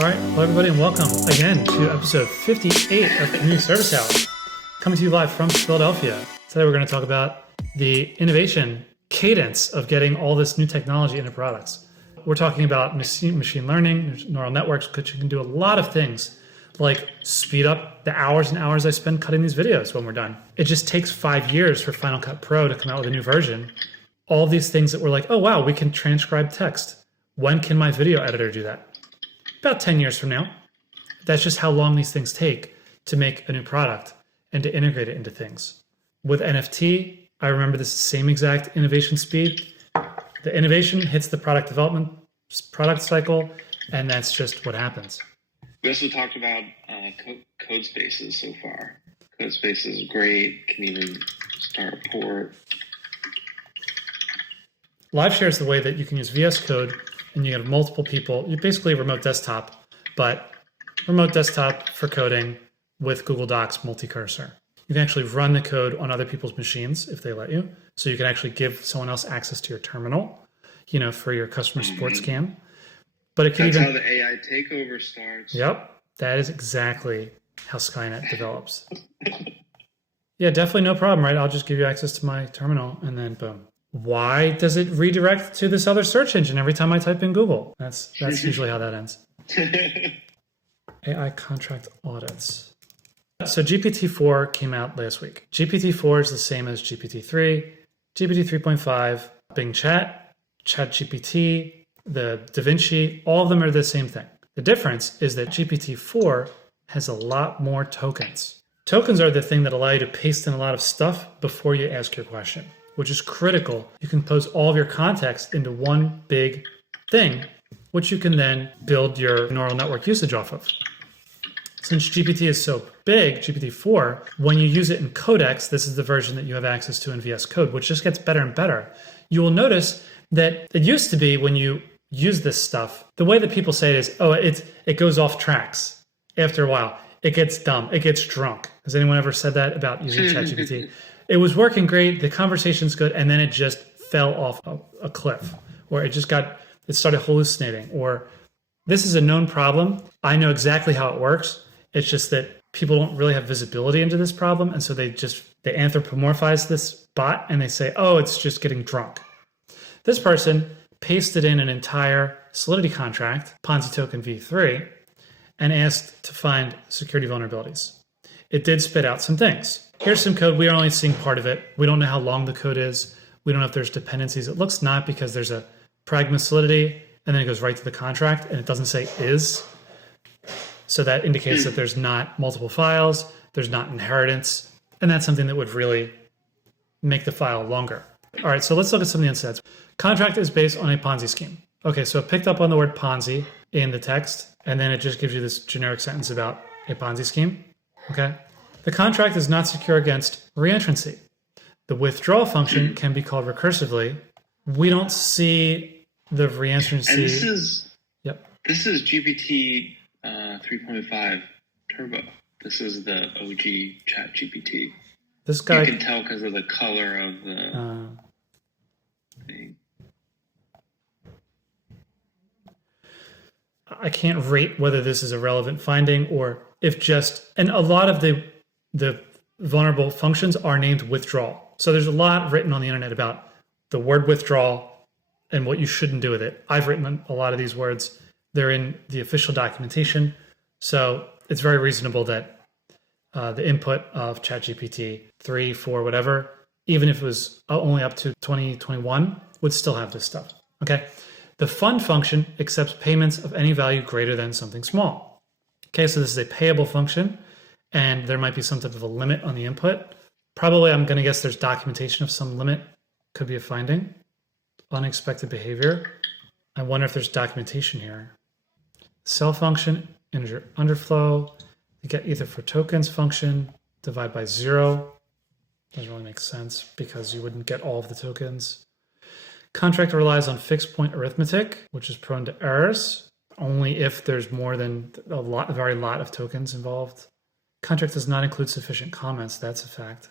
All right, hello everybody and welcome again to episode 58 of Community Service Hour, coming to you live from Philadelphia. Today we're going to talk about the innovation cadence of getting all this new technology into products. We're talking about machine learning, neural networks, which can do a lot of things, like speed up the hours and hours I spend cutting these videos when we're done. It just takes 5 years for Final Cut Pro to come out with a new version. All these things that we're like, oh wow, we can transcribe text. When can my video editor do that? About 10 years from now. That's just how long these things take to make a new product and to integrate it into things. With NFT, I remember this same exact innovation speed. The innovation hits the product development product cycle, and that's just what happens. We also talked about code spaces so far. Code spaces is great, can even start a port. Live share is the way that you can use VS Code and you have multiple people. You basically remote desktop, but remote desktop for coding with Google Docs multi-cursor. You can actually run the code on other people's machines if they let you. So you can actually give someone else access to your terminal, for your customer support scan. But it can That's even how the AI takeover starts. Yep, that is exactly how Skynet develops. Yeah, definitely no problem, right? I'll just give you access to my terminal and then boom. Why does it redirect to this other search engine every time I type in Google? That's usually how that ends. AI contract audits. So GPT-4 came out last week. GPT-4 is the same as GPT-3, GPT 3.5, Bing Chat, ChatGPT, the DaVinci, all of them are the same thing. The difference is that GPT-4 has a lot more tokens. Tokens are the thing that allow you to paste in a lot of stuff before you ask your question, which is critical. You can pose all of your context into one big thing, which you can then build your neural network usage off of. Since GPT is so big, GPT-4, when you use it in Codex, this is the version that you have access to in VS Code, which just gets better and better. You will notice that it used to be when you use this stuff, the way that people say it is, it goes off tracks after a while. It gets dumb. It gets drunk. Has anyone ever said that about using ChatGPT? It was working great. The conversation's good. And then it just fell off a cliff, or it started hallucinating, or this is a known problem. I know exactly how it works. It's just that people don't really have visibility into this problem. And so they anthropomorphize this bot and they say, oh, it's just getting drunk. This person pasted in an entire Solidity contract, Ponzi token v3, and asked to find security vulnerabilities. It did spit out some things. Here's some code. We are only seeing part of it. We don't know how long the code is. We don't know if there's dependencies. It looks not, because there's a pragma Solidity, and then it goes right to the contract, and it doesn't say is. So that indicates that there's not multiple files, there's not inheritance, and that's something that would really make the file longer. All right, so let's look at some of the insights. Contract is based on a Ponzi scheme. Okay, so it picked up on the word Ponzi in the text, and then it just gives you this generic sentence about a Ponzi scheme. Okay. The contract is not secure against reentrancy. The withdrawal function can be called recursively. We don't see the reentrancy. And this is GPT 3.5 Turbo. This is the OG ChatGPT. This guy, you can tell because of the color of the thing. I can't rate whether this is a relevant finding or if and a lot of the vulnerable functions are named withdrawal. So there's a lot written on the internet about the word withdrawal and what you shouldn't do with it. I've written a lot of these words. They're in the official documentation. So it's very reasonable that the input of ChatGPT 3, 4, whatever, even if it was only up to 2021, would still have this stuff. Okay. The fund function accepts payments of any value greater than something small. Okay, so this is a payable function, and there might be some type of a limit on the input. Probably, I'm going to guess there's documentation of some limit. Could be a finding. Unexpected behavior. I wonder if there's documentation here. Cell function, integer underflow. You get either for tokens function, divide by 0. Doesn't really make sense because you wouldn't get all of the tokens. Contract relies on fixed point arithmetic, which is prone to errors, only if there's more than a very lot of tokens involved. Contract does not include sufficient comments. That's a fact.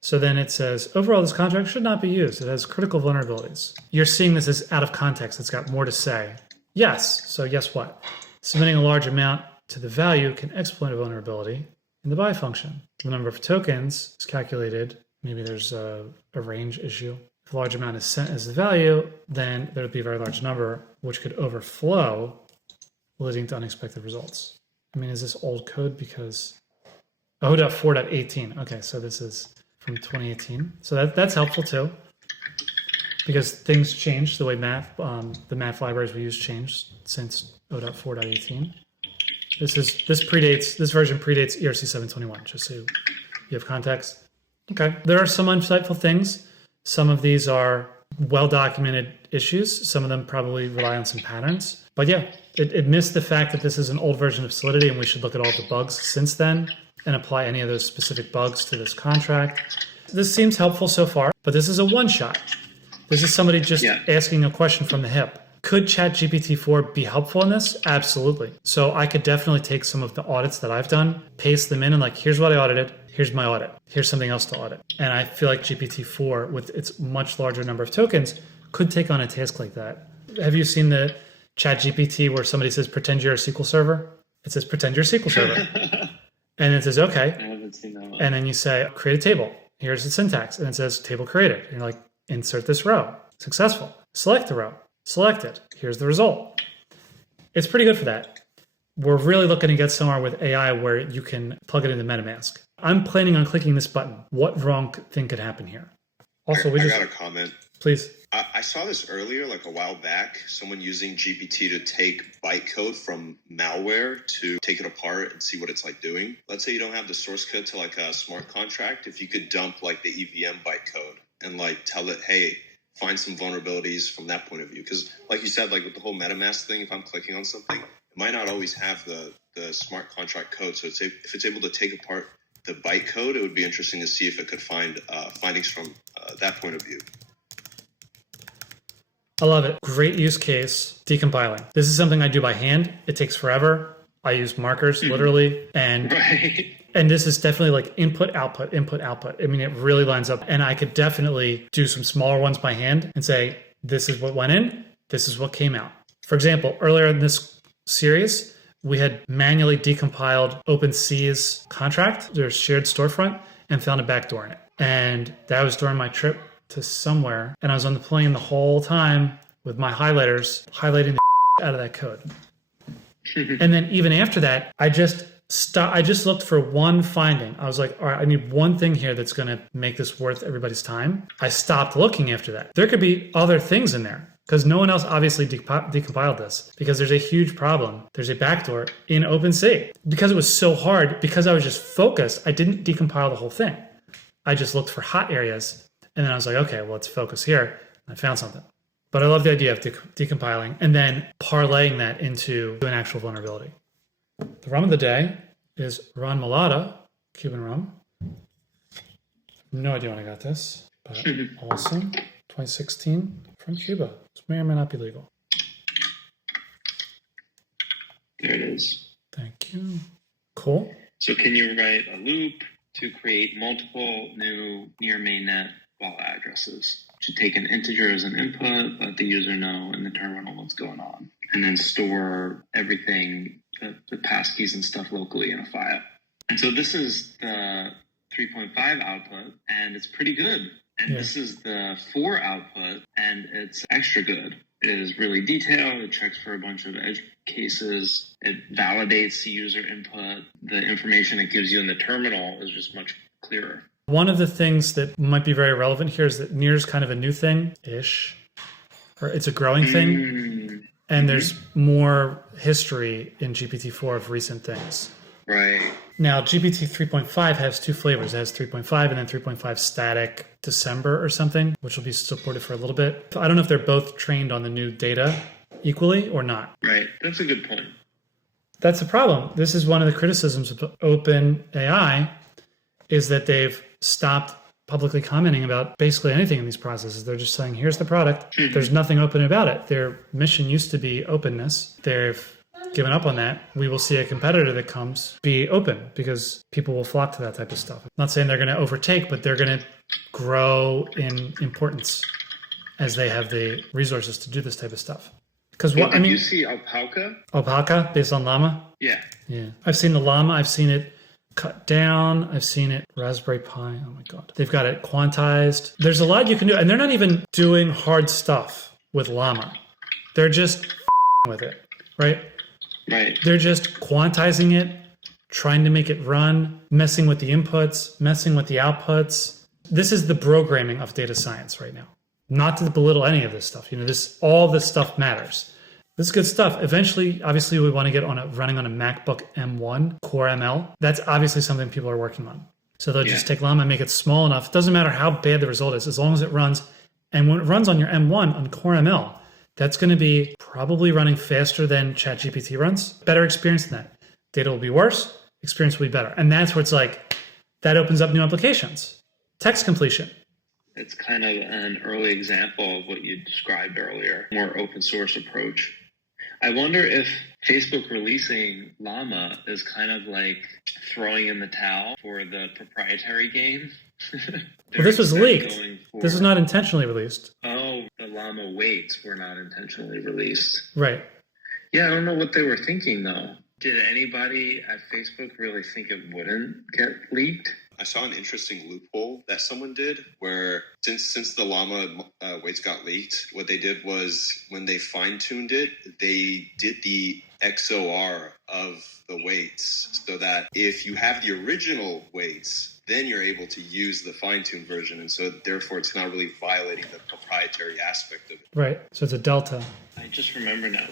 So then it says, overall, this contract should not be used. It has critical vulnerabilities. You're seeing this as out of context. It's got more to say. Yes. So yes, what? Submitting a large amount to the value can exploit a vulnerability in the by function. The number of tokens is calculated. Maybe there's a range issue. If a large amount is sent as the value, then there would be a very large number, which could overflow, leading to unexpected results. I mean, is this old code? Because 0.4.18. Okay, so this is from 2018. So that's helpful too, because things changed. The way the math libraries we use changed since 0.4.18. This version predates ERC 721, just so you have context. Okay, there are some insightful things. Some of these are well-documented issues. Some of them probably rely on some patterns. But yeah, it missed the fact that this is an old version of Solidity, and we should look at all the bugs since then and apply any of those specific bugs to this contract. This seems helpful so far, but this is a one-shot. This is somebody just asking a question from the hip. Could ChatGPT-4 be helpful in this? Absolutely. So I could definitely take some of the audits that I've done, paste them in, and like, here's what I audited. Here's my audit. Here's something else to audit. And I feel like GPT-4, with its much larger number of tokens, could take on a task like that. Have you seen the ChatGPT where somebody says, pretend you're a SQL server? It says, pretend you're a SQL server. And it says, okay. I haven't seen that one. And then you say, create a table. Here's the syntax. And it says, table created. And you're like, insert this row. Successful. Select the row. Select it. Here's the result. It's pretty good for that. We're really looking to get somewhere with AI where you can plug it into MetaMask. I'm planning on clicking this button. What wrong thing could happen here? Also, I got a comment. Please. I saw this earlier, like a while back, someone using GPT to take bytecode from malware to take it apart and see what it's like doing. Let's say you don't have the source code to like a smart contract. If you could dump like the EVM bytecode and like tell it, hey, find some vulnerabilities from that point of view. Because like you said, like with the whole MetaMask thing, if I'm clicking on something, it might not always have the smart contract code. So if it's able to take apart the bytecode, it would be interesting to see if it could find findings from that point of view. I love it. Great use case, decompiling. This is something I do by hand. It takes forever. I use markers, literally. And and this is definitely like input, output, input, output. I mean, it really lines up. And I could definitely do some smaller ones by hand and say, this is what went in. This is what came out. For example, earlier in this series, we had manually decompiled OpenSea's contract, their shared storefront, and found a backdoor in it. And that was during my trip to somewhere. And I was on the plane the whole time with my highlighters, highlighting the out of that code. And then even after that, I just looked for one finding. I was like, all right, I need one thing here that's going to make this worth everybody's time. I stopped looking after that. There could be other things in there because no one else obviously decompiled this because there's a huge problem. There's a backdoor in OpenSea. Because it was so hard, because I was just focused, I didn't decompile the whole thing. I just looked for hot areas. And then I was like, okay, well, let's focus here. And I found something. But I love the idea of decompiling and then parlaying that into an actual vulnerability. The rum of the day is Ron Mulata, Cuban rum. No idea when I got this, but awesome. 2016 from Cuba. This may or may not be legal. There it is. Thank you. Cool. So can you write a loop to create multiple new near mainnet wallet addresses? To take an integer as an input, let the user know in the terminal what's going on, and then store everything, the passkeys and stuff locally in a file. And so this is the 3.5 output, and it's pretty good. And this is the 4 output, and it's extra good. It is really detailed. It checks for a bunch of edge cases. It validates the user input. The information it gives you in the terminal is just much clearer. One of the things that might be very relevant here is that NEAR is kind of a new thing-ish, or it's a growing thing, and there's more history in GPT-4 of recent things. Right. Now, GPT 3.5 has 2 flavors. It has 3.5 and then 3.5 static December or something, which will be supported for a little bit. I don't know if they're both trained on the new data equally or not. Right. That's a good point. That's the problem. This is one of the criticisms of OpenAI is that they've stopped publicly commenting about basically anything in these processes. They're just saying, here's the product. There's nothing open about it. Their mission used to be openness. They've given up on that. We will see a competitor that comes be open because people will flock to that type of stuff. I'm not saying they're going to overtake, but they're going to grow in importance as they have the resources to do this type of stuff. Because Did you see alpaca? alpaca based on llama. Yeah. Yeah, I've seen the llama. I've seen it cut down. I've seen it Raspberry Pi. Oh my god, they've got it quantized. There's a lot you can do, and they're not even doing hard stuff with llama. They're just with it, right? Right. They're just quantizing it, trying to make it run, messing with the inputs, messing with the outputs. This is the programming of data science right now. Not to belittle any of this stuff. All this stuff matters. This is good stuff. Eventually, obviously, we want to get running on a MacBook M1 Core ML. That's obviously something people are working on. So they'll just take Llama and make it small enough. It doesn't matter how bad the result is, as long as it runs. And when it runs on your M1 on Core ML, that's going to be probably running faster than ChatGPT runs. Better experience than that. Data will be worse, experience will be better. And that's where it's like, that opens up new applications. Text completion. It's kind of an early example of what you described earlier, more open source approach. I wonder if Facebook releasing Llama is kind of like throwing in the towel for the proprietary game. Well, this was leaked. This was not intentionally released. Oh, the Llama weights were not intentionally released. Right. Yeah, I don't know what they were thinking, though. Did anybody at Facebook really think it wouldn't get leaked? I saw an interesting loophole that someone did where since the llama weights got leaked, what they did was when they fine-tuned it, they did the XOR of the weights so that if you have the original weights, then you're able to use the fine-tuned version. And so therefore it's not really violating the proprietary aspect of it. Right. So it's a delta. I just remember now,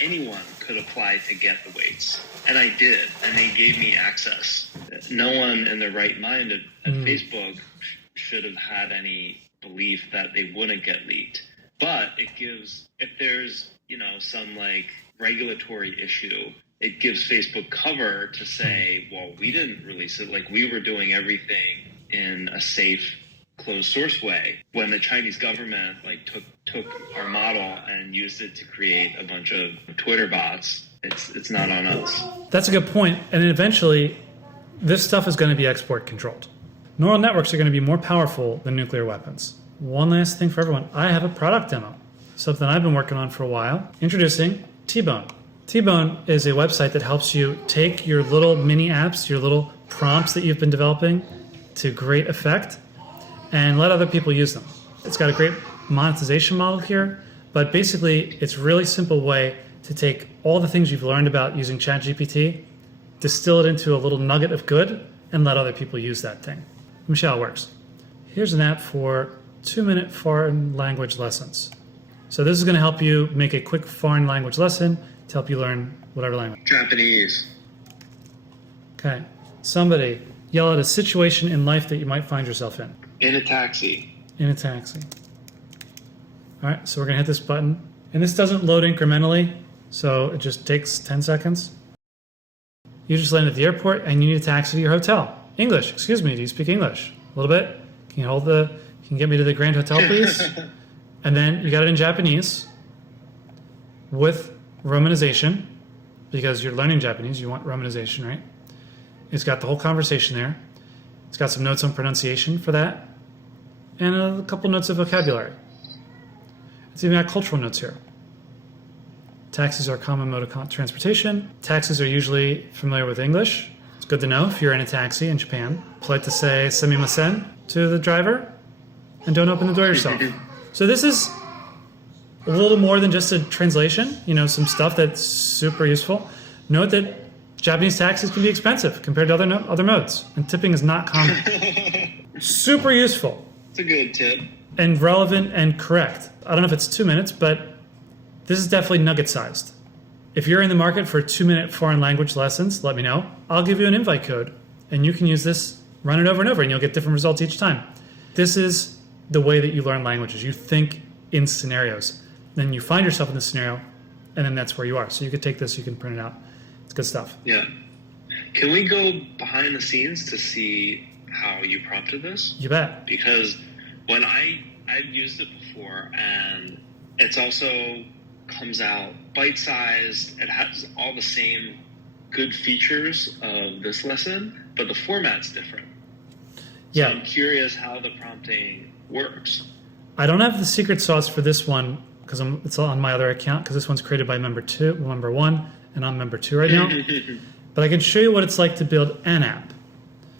anyone could apply to get the weights. And I did, and they gave me access. No one in their right mind at Facebook should have had any belief that they wouldn't get leaked. But it gives, if there's, some regulatory issue, it gives Facebook cover to say, well, we didn't release it. We were doing everything in a safe, closed source way. When the Chinese government took our model and used it to create a bunch of Twitter bots, it's not on us. That's a good point. And eventually, this stuff is going to be export controlled. Neural networks are going to be more powerful than nuclear weapons. One last thing for everyone. I have a product demo, something I've been working on for a while. Introducing tbone. Tbone is a website that helps you take your little mini apps, your little prompts that you've been developing to great effect and let other people use them. It's got a great monetization model here, but basically it's a really simple way to take all the things you've learned about using ChatGPT, distill it into a little nugget of good, and let other people use that thing. Let me show you how it works. Here's an app for 2-minute foreign language lessons. So this is going to help you make a quick foreign language lesson to help you learn whatever language. Japanese. Okay. Somebody yell at a situation in life that you might find yourself in. In a taxi. In a taxi. All right, so we're going to hit this button. And this doesn't load incrementally, so it just takes 10 seconds. You just landed at the airport and you need a taxi to your hotel. English, excuse me, do you speak English? A little bit? Can you get me to the Grand Hotel, please? And then you got it in Japanese with romanization, because you're learning Japanese, you want romanization, right? It's got the whole conversation there. It's got some notes on pronunciation for that, and a couple notes of vocabulary. It's even got cultural notes here. Taxis are a common mode of transportation. Taxis are usually familiar with English. It's good to know if you're in a taxi in Japan. Polite to say "sumimasen" to the driver, and don't open the door yourself. So this is a little more than just a translation, some stuff that's super useful. Note that Japanese taxis can be expensive compared to other modes, and tipping is not common. Super useful. It's a good tip. And relevant and correct. I don't know if it's 2 minutes, but this is definitely nugget sized. If you're in the market for 2-minute foreign language lessons, let me know. I'll give you an invite code, and you can use this, run it over and over, and you'll get different results each time. This is the way that you learn languages. You think in scenarios. Then you find yourself in the scenario, and then that's where you are. So you could take this, you can print it out. It's good stuff. Yeah. Can we go behind the scenes to see how you prompted this? You bet. Because when I've used it before, and it's also comes out bite-sized. It has all the same good features of this lesson, but the format's different. Yeah. So I'm curious how the prompting works. I don't have the secret sauce for this one because it's on my other account because this one's created by member 1, and I'm member 2 right now. But I can show you what it's like to build an app.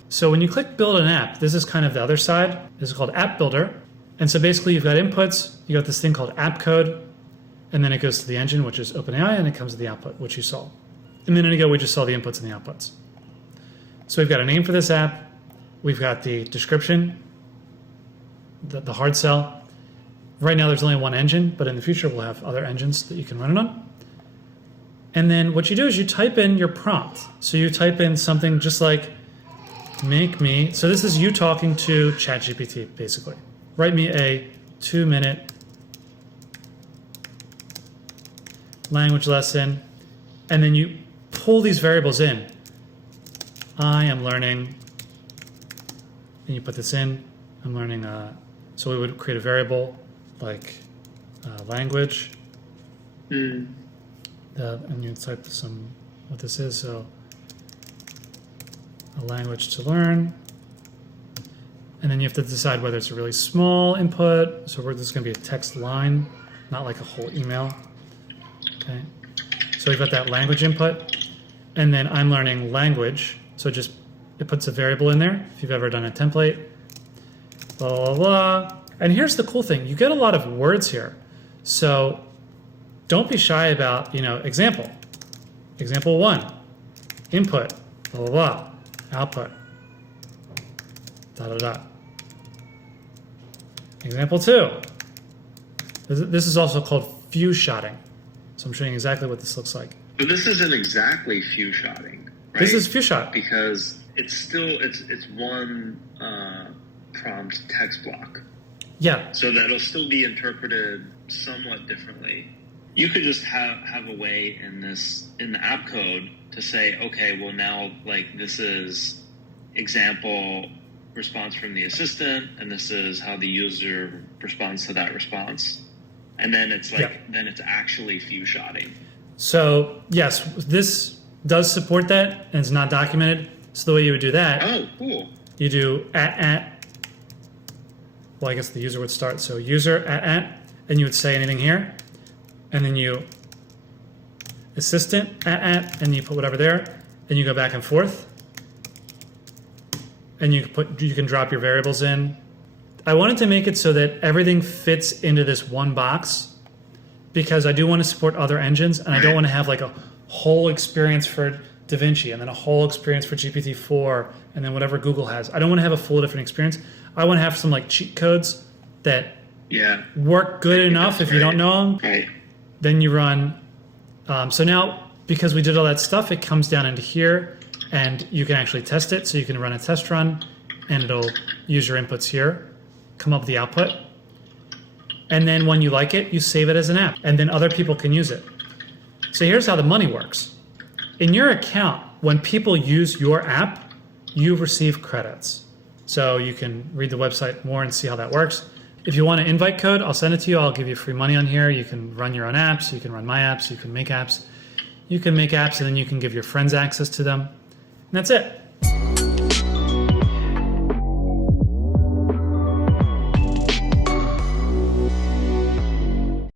So when you click build an app, this is kind of the other side. This is called app builder. And so basically you've got inputs, you got this thing called app code, and then it goes to the engine, which is OpenAI, and it comes to the output, which you saw. A minute ago, we just saw the inputs and the outputs. So we've got a name for this app. We've got the description, the hard sell. Right now, there's only one engine, but in the future, we'll have other engines that you can run it on. And then what you do is you type in your prompt. So you type in something just like, make me, so this is you talking to ChatGPT, basically. Write me a 2-minute language lesson, and then you pull these variables in. I am learning, and you put this in. I'm learning, so we would create a variable like language, and you type what this is, so a language to learn. And then you have to decide whether it's a really small input, so this is going to be a text line, not like a whole email. Okay, so we've got that language input, and then I'm learning language, so it puts a variable in there, if you've ever done a template, blah, blah, blah. And here's the cool thing, you get a lot of words here, so don't be shy about, example. Example 1, input, blah, blah, blah, output, dot, dot, dot. Example 2, this is also called few shotting. So I'm showing you exactly what this looks like. But this isn't exactly few shotting, right? This is few shot. Because it's still, it's one prompt text block. Yeah. So that'll still be interpreted somewhat differently. You could just have a way in the app code to say, okay, well now this is example response from the assistant, and this is how the user responds to that response. And then it's then it's actually few shotting. So yes, this does support that, and it's not documented. So the way you would do that, oh, cool. You do well, I guess the user would start. So user and you would say anything here, and then you assistant and you put whatever there, and you go back and forth, and you can drop your variables in. I wanted to make it so that everything fits into this one box because I do want to support other engines, and I don't want to have like a whole experience for DaVinci and then a whole experience for GPT-4 and then whatever Google has. I don't want to have a full different experience. I want to have some like cheat codes that work good enough if you don't know them. Right. Then you run. So now, because we did all that stuff, it comes down into here, and you can actually test it. So you can run a test run, and it'll use your inputs here, come up with the output. And then when you like it, you save it as an app, and then other people can use it. So here's how the money works. In your account, when people use your app, you receive credits. So you can read the website more and see how that works. If you want an invite code, I'll send it to you. I'll give you free money on here. You can run your own apps. You can run my apps. You can make apps. You can make apps, and then you can give your friends access to them. And that's it.